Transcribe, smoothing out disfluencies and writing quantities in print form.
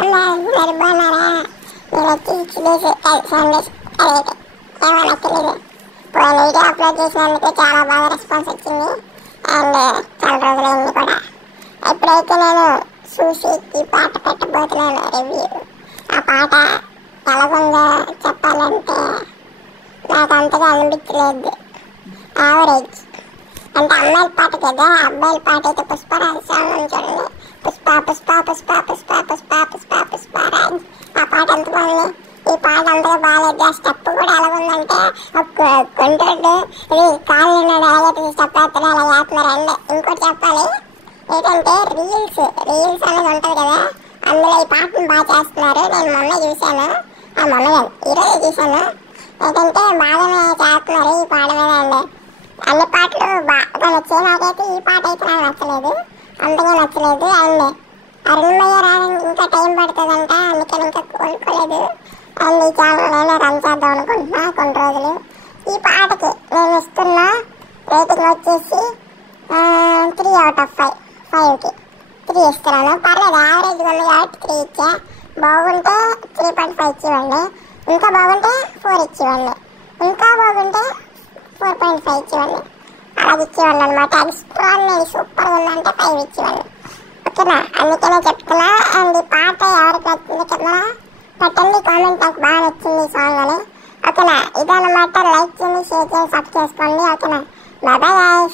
మరి బాగున్నారా? నేను వచ్చి 6 days 7 days అయితే ఏమన్నా తెలియదు. పోయిన వీడియో అప్లోడ్ చేసినందుకు చాలా బాగా రెస్పాన్స్ వచ్చింది. అండ్ చాలా రోజులైంది కూడా. ఇప్పుడైతే నేను చూసి ఈ పాట పెట్టబోతున్నాను రివ్యూ. ఆ పాట ఎలాగుందో చెప్పాలంటే నాకు అంతగా అనిపించలేదు, యావరేజ్. అంటే అమ్మాయిల పాట కదా, అబ్బాయిల పాట అయితే పుష్పరాజ్ సాంగ్ అని చూడండి. పుష్ప పుష్ప పుష్ప పుష్ప పుష్ప పుష్ప పుష్పరాజ్. ఆ పాట ఎంత బాగుంది. ఈ పాట అంతగా బాగాలేదు. ఆ స్టెప్ కూడా ఎలాగుందంటే కొంటాడు ఇది కాళ్ళు ఎలాగైతే స్టెప్ వేస్తాడు అలా వేస్తున్నారు. అండ్ ఇంకోటి చెప్పాలి ఏంటంటే రీల్స్ అనేది ఉంటుంది కదా, అందులో ఈ పాటను బాగా చేస్తున్నారు. నేను మొన్న చూశాను, ఈరోజు చూశాను. ఏంటంటే బాగానే చేస్తున్నారు ఈ పాట మీద. అండి అన్ని పాటలు బాగా నచ్చాయి. నాకైతే ఈ పాట అయితే నాకు నచ్చలేదు, అంతగా నచ్చలేదు. అండ్ అరుణ్మయ్య రావడానికి ఇంకా టైం పడుతుందంట, అందుకని ఇంకా కోలుకోలేదు. అండ్ ఈ ఛానల్ నేను రన్ చేద్దాం అనుకుంటున్నా కొన్ని రోజులు. ఈ పాటకి నేను ఇస్తున్న రేటింగ్ వచ్చేసి 3 out of 5. 5కి 3 ఇస్తున్నాను. పర్లేదు, యావరేజ్ ఉంది కాబట్టి 3 ఇచ్చా. బాగుంటే 3.5 ఇచ్చివ్వండి, ఇంకా బాగుంటే 4 ఇచ్చివ్వండి, ఇంకా బాగుంటే 4.5 ఇచ్చివ్వండి. అలాగే ఇచ్చివ్వండి అనమాట. ఎక్స్ట్రాడినరీ సూపర్గా ఉందంటే 5 ఇచ్చివ్వండి. ఓకేనా? అందుకనే చెప్తున్నా. అండ్ ఈ పాట ఎవరికి నచ్చింది కదా పెట్టండి కామెంట్. నాకు బాగా నచ్చింది ఈ సాంగ్ అని. ఓకేనా? ఇదన్నమాట. లైక్ చేయండి, షేర్ చేయండి, సబ్స్క్రైబ్ చేసుకోండి. ఓకేనా? Bye bye.